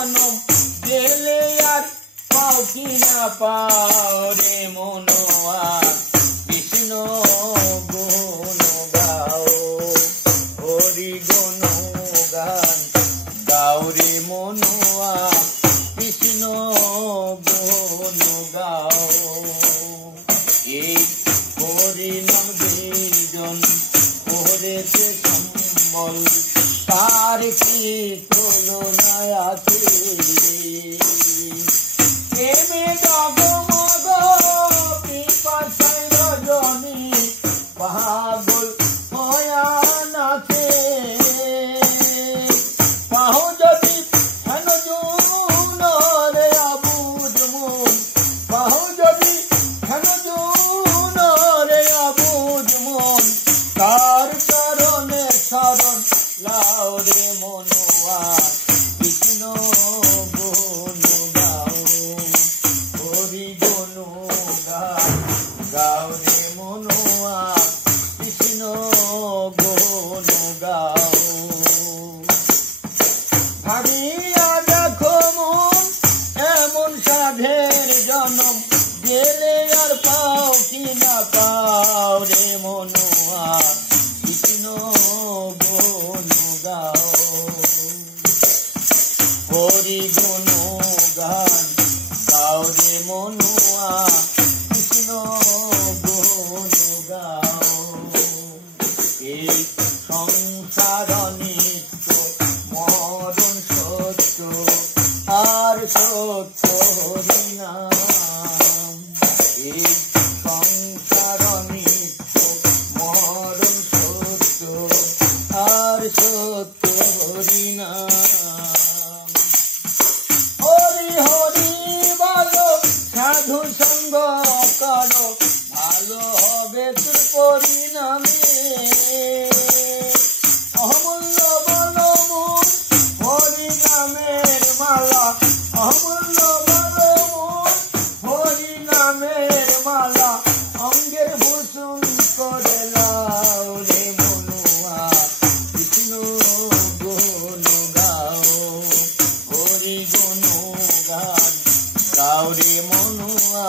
জনম গেলে আর পাও কি না পাও রে মনোয়া কৃষ্ণ গুণ গাও হরি গুণ গান গাও রে মনোয়া কৃষ্ণ গুণ গাও এই হরি নাম দুইজন করেছে সম্বল তার কি তুলনা আছে প্রেমে ডগমগ পিপাসায় রজনী পাগল হয়া নাচে পাহো যদি হেন জুন রে আবুজ মন পাহো যদি হেন জুন রে আবুজ মন তার চরণে শরণ লাও রে মনোয়া কৃষ্ণ গুণ গাও হরি গুণ গান গাও রে মনোয়া কৃষ্ণ গুণ গাও ভাবিয়া দেখো মন এমন সাধের জনম গেলে আর পাও কি না পাও রে মনোয়া কৃষ্ণ গুণ গাও হরি গুণ গান গাও রে মনোয়া কৃষ্ণ গুণ গাও এই সংসার নিত্য মরণ সত্য আর সত্য হরি নাম এই সংসার নিত্য মরণ সত্য আর সত্য হরি নাম হরি হরি বলো সাধু সঙ্গ করো ভালো হবে তোর পরিণামে অমূল্য বলো মন হরি নামের মালা অমূল্য বলো মন হরি নামের মালা অঙ্গের ভূষণ করে লাও রে মনোয়া কৃষ্ণ গুণ গাও হরি গুণ গান গাও রে মনোয়া